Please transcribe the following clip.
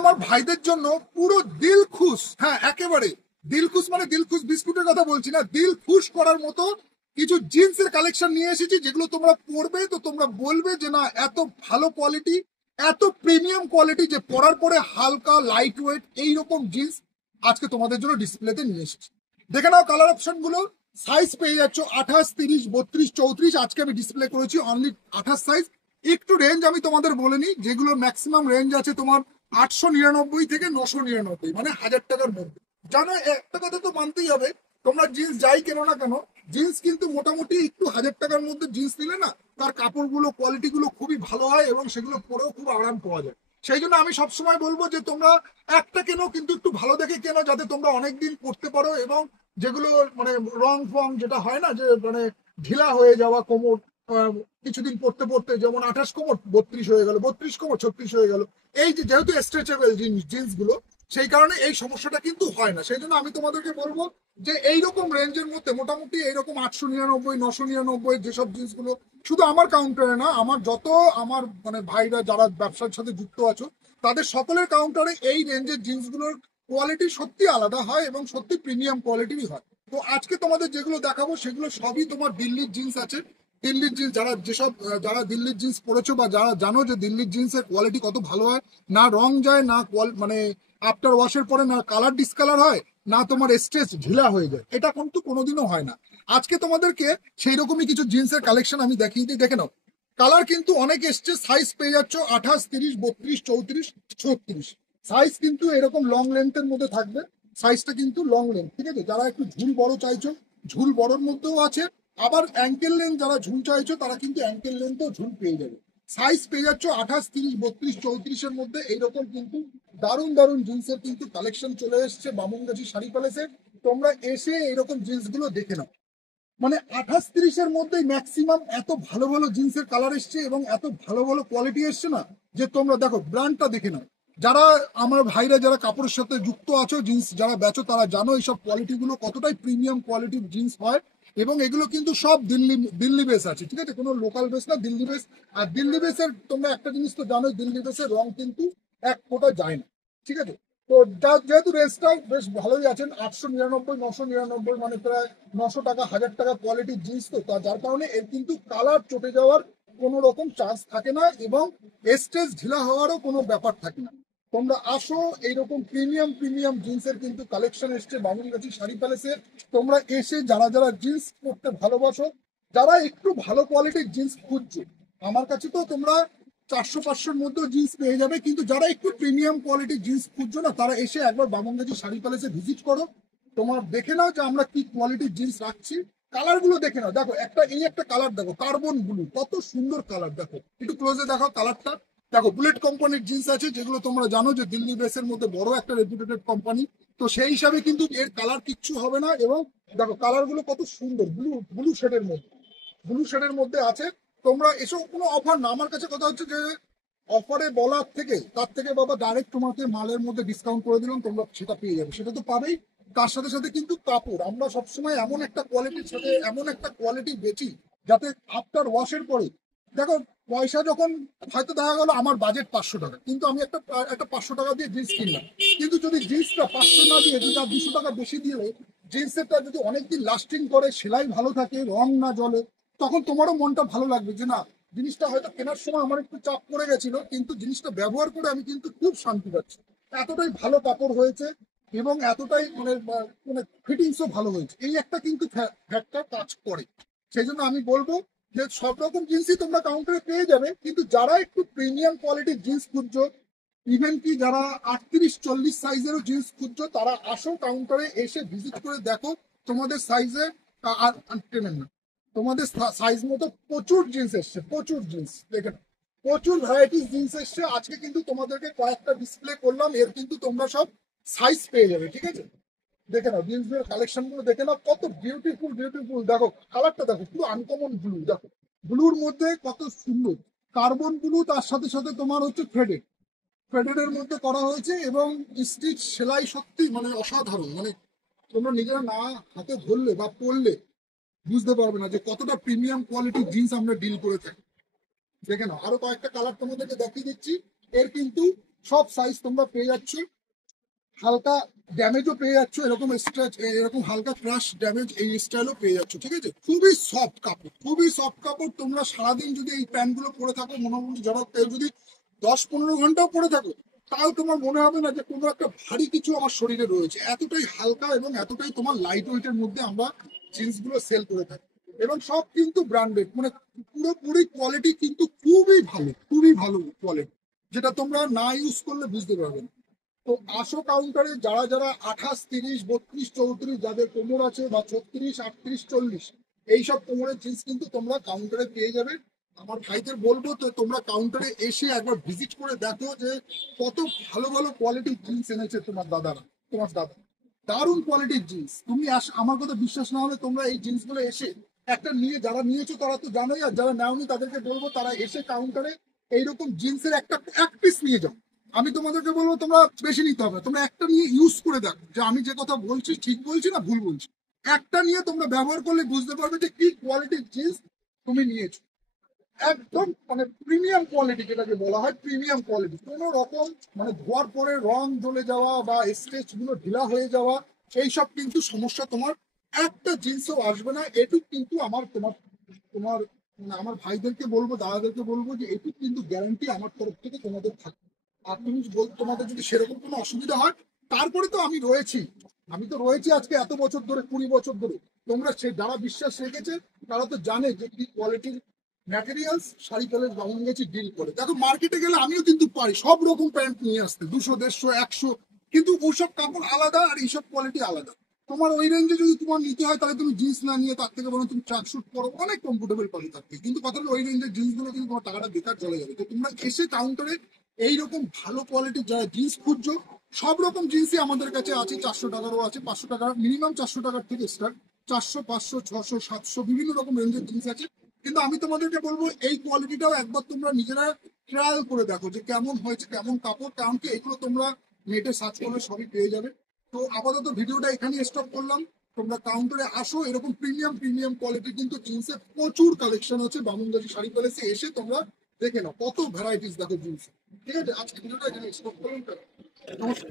আমার ভাইদের জন্য পুরো দিল খুশ, হ্যাঁ একেবারে দিল খুশ, মানে দিল খুশ বিস্কুটের কথা বলছি না, দিল খুশ করার মতো কিছু জিন্সের কালেকশন নিয়ে এসেছি, যেগুলো তোমরা পরবে তো তোমরা বলবে যে না এত ভালো কোয়ালিটি, এত প্রিমিয়াম কোয়ালিটি, যে পরার পরে হালকা লাইট ওয়েট এইরকম জিন্স আজকে তোমাদের জন্য ডিসপ্লেতে নিয়ে এসেছি। দেখে নাও কালার অপশন গুলো। সাইজ পেয়ে যাচ্ছ 28, 30, 32, 34। আজকে আমি ডিসপ্লে করেছি অনলি 28 সাইজ। একটু রেঞ্জ আমি তোমাদের বলে নিই, যেগুলো ম্যাক্সিমাম রেঞ্জ আছে তোমার 899 থেকে 999, মানে 1000 টাকার মধ্যে। জানো একটা কথা তো মানতেই হবে, তোমরা জিন্স যাই কেনো না কেন, জিন্স কিন্তু মোটামুটি একটু 1000 টাকার মধ্যে জিন্স নিলে না তার কাপড়গুলো কোয়ালিটি গুলো খুবই ভালো হয় এবং সেগুলো পরেও খুব আরাম পাওয়া যায়। সেই জন্য আমি সবসময় বলবো যে তোমরা একটা কেনো, কিন্তু একটু ভালো দেখে কেনো, যাতে তোমরা অনেকদিন পরতে পারো। এবং যেগুলো মানে রং ফং যেটা হয় না, যে মানে ঢিলা হয়ে যাওয়া কোমর, কিছুদিন পড়তে পড়তে যেমন 28 কোমর 32 হয়ে গেল, 32 কোমর 36 হয়ে গেল, এই যে যেহেতু স্ট্রেচেবল জিন্স গুলো, সেই কারণে এই সমস্যাটা কিন্তু হয় না। সেই জন্য আমি তোমাদেরকে বলবো যে এইরকম রেঞ্জের মধ্যে মোটামুটি এইরকম 899, 999 যেসব জিন্সগুলো, শুধু আমার কাউন্টারে না, আমার যত আমার মানে ভাইরা যারা ব্যবসার সাথে যুক্ত আছো তাদের সকলের কাউন্টারে এই রেঞ্জের জিন্সগুলোর কোয়ালিটি সত্যি আলাদা হয় এবং সত্যি প্রিমিয়াম কোয়ালিটিরই হয়। তো আজকে তোমাদের যেগুলো দেখাবো সেগুলো সবই তোমার দিল্লির জিন্স আছে। দিল্লির জিন্স যারা যেসব যারা দিল্লির জিন্স পরেছো বা যারা জানো যে দিল্লির জিন্সের কোয়ালিটি কত ভালো হয়, না রং যায়, না মানে আফটার ওয়াশের পরে না কালার ডিসকালার হয়, না তোমার স্ট্রেচ ঢিলা হয়ে যায়, এটা কিন্তু কোনোদিনও হয় না। আজকে তোমাদেরকে সেই রকমই কিছু জিন্সের কালেকশন আমি দেখিয়ে দিই, দেখে নাও। কালার কিন্তু অনেক এসছে, সাইজ পেয়ে যাচ্ছ 28, 30, 32, 34, 36। সাইজ কিন্তু এরকম লং লেন্থের মধ্যে থাকবে, সাইজটা কিন্তু লং লেন্থ, ঠিক আছে। যারা একটু ঝুল বড় চাইছো, ঝুল বড়র মধ্যেও আছে। আবার অ্যাঙ্কেল লেন্থ যারা ঝুল চাইছো তারা কিন্তু অ্যাঙ্কেল লেন্থও ঝুল পেয়ে যাবে। সাইজ পেয়ে যাচ্ছ 28, 30, 32, 34-এর মধ্যে। এইরকম কিন্তু দারুণ দারুণ জিন্সের কিন্তু কালেকশন চলে এসছে বামুনগাছি শাড়ি প্যালেসে। তোমরা এসে এরকম জিন্সগুলো দেখে নাও। মানে 28, 30-এর মধ্যেই ম্যাক্সিমাম এত ভালো ভালো জিন্সের কালার এসছে এবং এত ভালো ভালো কোয়ালিটি এসছে না, যে তোমরা দেখো ব্র্যান্ডটা দেখে নাও। যারা আমার ভাইরা যারা কাপড়ের সাথে যুক্ত আছো, জিন্স যারা বেচো, তারা জানো এইসব কোয়ালিটি গুলো কতটাই প্রিমিয়াম কোয়ালিটির জিন্স হয়। এবং এগুলো কিন্তু সব দিল্লি দিল্লি বেস আছে, ঠিক আছে, কোনো লোকাল বেস না, দিল্লি বেস। আর দিল্লি বেসের তোমরা একটা জিনিস তো জানো, দিল্লি বেসের রং কিন্তু এক ফোঁটা যায় না, ঠিক আছে। তো যেহেতু রেঞ্জটা বেশ ভালোই আছেন, 899, 999, মানে প্রায় 900 টাকা, 1000 টাকা কোয়ালিটির জিন্স, তো যার কারণে এর কিন্তু কালার চটে যাওয়ার কোনো রকম চান্স থাকে না এবং স্টেজ ঢিলা হওয়ারও কোনো ব্যাপার থাকে না। তোমরা আসো, এইরকম প্রিমিয়াম প্রিমিয়াম জিন্সের কিন্তু কালেকশন এসছে বামুনগাছি শাড়ি প্যালেসে। তোমরা এসে যারা যারা জিন্স পরতে ভালোবাসো, যারা একটু ভালো কোয়ালিটির জিন্স খুঁজছো, আমার কাছে তো তোমরা 400-500-র মধ্যেও জিন্স পেয়ে যাবে। কিন্তু যারা একটু প্রিমিয়াম কোয়ালিটির জিন্স খুঁজছো না, তারা এসে একবার বামুনগাছি শাড়ি প্যালেসে ভিজিট করো। তোমার দেখে নাও যে আমরা কি কোয়ালিটির জিন্স রাখছি। কালার গুলো দেখে নাও, দেখো একটা এই একটা কালার দেখো, কার্বন ব্লু, কত সুন্দর কালার, দেখো একটু ক্লোজে দেখো কালারটা। দেখো বুলেট কোম্পানির জিন্স আছে, যেগুলো তোমরা জানো যে দিল্লি বেসের মধ্যে বড় একটা রেপুটেড কোম্পানি। তো সেই হিসাবে কিন্তু এর কালার কিচ্ছু হবে না। এবং দেখো কালার গুলো কত সুন্দর, ব্লু ব্লু শেডের মধ্যে, ব্লু শেডের মধ্যে আছে। তোমরা এসব কোনো অফার না, আমার কাছে কথা হচ্ছে যে অফারে বলার থেকে তার থেকে বাবা ডাইরেক্ট তোমাকে মালের মধ্যে ডিসকাউন্ট করে দিলাম, তোমরা সেটা পেয়ে যাবে, সেটা তো পাবেই। তার সাথে সাথে কিন্তু কাপড় আমরা সবসময় এমন একটা কোয়ালিটির সাথে এমন একটা কোয়ালিটি বেচি, যাতে আফটার ওয়াশের পরে দেখো, পয়সা যখন হয়তো দেখা গেল আমার বাজেট 500 টাকা, কিন্তু আমি একটা একটা 500 টাকা দিয়ে জিন্স কিনলাম, কিন্তু যদি জিন্সটা 500 না দিয়ে যদি 200 টাকা বেশি দিলে জিন্সেরটা যদি অনেকদিন লাস্টিং করে, সেলাই ভালো থাকে, রং না জ্বলে, তখন তোমারও মনটা ভালো লাগবে যে না, জিনিসটা হয়তো কেনার সময় আমার একটু চাপ পড়ে গেছিল, কিন্তু জিনিসটা ব্যবহার করে আমি কিন্তু খুব শান্তি পাচ্ছি। এতটাই ভালো কাপড় হয়েছে এবং এতটাই মানে মানে ফিটিংসও ভালো হয়েছে, এই একটা কিন্তু ফ্যাক্টর কাজ করে। সেই জন্য আমি বলবো যে সব রকম জিন্সই তোমরা কাউন্টারে পেয়ে যাবে, কিন্তু যারা একটু প্রিমিয়াম কোয়ালিটির জিন্স খুঁজছো, ইভেন কি যারা 38-40 সাইজেরও জিন্স খুঁজছো, তারা আসো কাউন্টারে এসে ভিজিট করে দেখো। তোমাদের সাইজে আর টেনেন না, তোমাদের সাইজ মতো প্রচুর জিন্স এসছে, প্রচুর জিন্স দেখে নাও। প্রচুর ভ্যারাইটিস জিন্স এসছে। আজকে কিন্তু তোমাদেরকে কয়েকটা ডিসপ্লে করলাম, এর কিন্তু তোমরা সব সাইজ পেয়ে যাবে, ঠিক আছে। দেখে নাও জিন্সের কালেকশন গুলো, দেখে নাও কত বিউটিফুল বিউটিফুল। দেখো কালারটা দেখো, পুরো আনকমন ব্লু, দেখো ব্লুর মধ্যে কত সুন্দর কার্বন ব্লু, তার সাথে সাথে তোমার হচ্ছে ফেডেড, ফেডেডের মধ্যে করা হয়েছে এবং স্টিচ সেলাই সত্যি মানে অসাধারণ। মানে তোমরা নিজেরা না হাতে ধরলে বা পরলে বুঝতে পারবে না যে কতটা প্রিমিয়াম কোয়ালিটির জিন্স আমরা ডিল করে থাকি। দেখে নাও আরো কয়েকটা কালার তোমাদেরকে দেখিয়ে দিচ্ছি। এর কিন্তু সব সাইজ তোমরা পেয়ে যাচ্ছ, হালকা ড্যামেজও পেয়ে যাচ্ছ, এরকম স্ট্রেচ, এরকম হালকা ক্রাশ ড্যামেজ এই স্টাইলও পেয়ে যাচ্ছ। ঠিক আছে, খুবই সফট কাপড়, খুবই সফট কাপড়। তোমরা সারাদিন যদি এই প্যান্টগুলো পরে থাকো, মোটামুটি যারা কেউ যদি 10-15 ঘন্টাও পরে থাকো, তাও তোমার মনে হবে না যে কোনো একটা ভারী কিছু আমার শরীরে রয়েছে। এতটাই হালকা এবং এতটাই তোমার লাইট ওয়েটের মধ্যে আমরা জিন্সগুলো সেল করে থাকি। এবং সব কিন্তু ব্র্যান্ডেড, মানে পুরোপুরি কোয়ালিটি কিন্তু খুবই ভালো, খুবই ভালো কোয়ালিটি, যেটা তোমরা না ইউজ করলে বুঝতে পারবে না। তো আসো কাউন্টারে, যারা যারা 28, 30, 32, 34 যাদের কোমর আছে, বা 36, 38, 40 এইসব কোমরের জিন্স কিন্তু তোমরা কাউন্টারে পেয়ে যাবে। আমার ভাইদের বলবো তো তোমরা কাউন্টারে এসে একবার ভিজিট করে দেখো যে কত ভালো ভালো কোয়ালিটির জিন্স এনেছে তোমার দাদারা, তোমার দাদা। দারুণ কোয়ালিটির জিন্স। তুমি আমার কথা বিশ্বাস না হলে তোমরা এই জিন্সগুলো এসে একটা নিয়ে, যারা নিয়েছো তারা তো জানোই, আর যারা নাওনি তাদেরকে বলবো তারা এসে কাউন্টারে এইরকম জিন্সের এক পিস নিয়ে যাও। আমি তোমাদেরকে বলবো তোমরা বেশি নিতে হবে না, তোমরা একটা নিয়ে ইউজ করে দেখো যে আমি যে কথা বলছি ঠিক বলছি না ভুল বলছি। একটা নিয়ে তোমরা ব্যবহার করলে বুঝতে পারবে যে কি কোয়ালিটির জিন্স তুমি নিয়েছো। একদম মানে প্রিমিয়াম কোয়ালিটি, যেটাকে বলা হয় প্রিমিয়াম কোয়ালিটি। কোনো রকম মানে ধোয়ার পরে রং জ্বলে যাওয়া বা স্ট্রেচ গুলো ঢিলা হয়ে যাওয়া এইসব কিন্তু সমস্যা তোমার একটা জিন্সও আসবে না। এটুক কিন্তু আমার তোমার তোমার মানে আমার ভাইদেরকে বলবো, দাদাদেরকে বলবো যে এটুক কিন্তু গ্যারান্টি আমার তরফ থেকে তোমাদের থাকবে। আর তুমি তোমাদের যদি সেরকম কোনো অসুবিধা হয়, তারপরে তো আমি রয়েছি, আমি তো রয়েছি আজকে এত বছর ধরে, 20 বছর ধরে। তোমরা সে যারা বিশ্বাস রেখেছে তারা তো জানে যে কি কোয়ালিটির ম্যাটেরিয়ালস শাড়ি প্যালেস বামন গেছি ডিল করে। দেখো মার্কেটে গেলে আমিও কিন্তু পারি সব রকম প্যান্ট নিয়ে আসতে, 200, 150, 100, কিন্তু ওসব কাপড় আলাদা আর এইসব কোয়ালিটি আলাদা। তোমার ওই রেঞ্জে যদি তোমার নিতে হয় তাহলে তুমি জিন্স না নিয়ে তার থেকে বরং তুমি ট্র্যাক শুট পরো, অনেক কমফোর্টেবল পাবে তার থেকে। কিন্তু কথা হলো ওই রেঞ্জের জিন্সগুলো কিন্তু তোমার টাকাটা বেকার চলে যাবে। তো তোমরা এসে কাউন্টারে এইরকম ভালো কোয়ালিটির যারা জিন্স খুঁজছো, সব রকম জিন্সই আমাদের কাছে আছে। 400 টাকারও আছে, 500 টাকার, মিনিমাম 400 টাকার থেকে স্টার্ট। 400, 500, 600, 700 বিভিন্ন রকম রেঞ্জের জিনিস আছে। কিন্তু আমি তোমাদেরকে বলবো এই কোয়ালিটিটাও একবার তোমরা নিজেরা ট্রায়াল করে দেখো যে কেমন হয়েছে, কেমন কাপড়। কারণ কি এগুলো তোমরা নেটে সার্চ করলে সবই পেয়ে যাবে। তো আপাতত ভিডিওটা এখানে স্টপ করলাম। তোমরা কাউন্টারে আসো, এরকম প্রিমিয়াম প্রিমিয়াম কোয়ালিটি কিন্তু জিন্সের প্রচুর কালেকশন আছে বামুনগাছি শাড়ি প্যালেসে। এসে তোমরা দেখে নাও কত ভ্যারাইটিস দেখো জিন্স। ঠিক আছে, আজকে ভিডিওটা এখানে স্টপ করলাম। নমস্কার।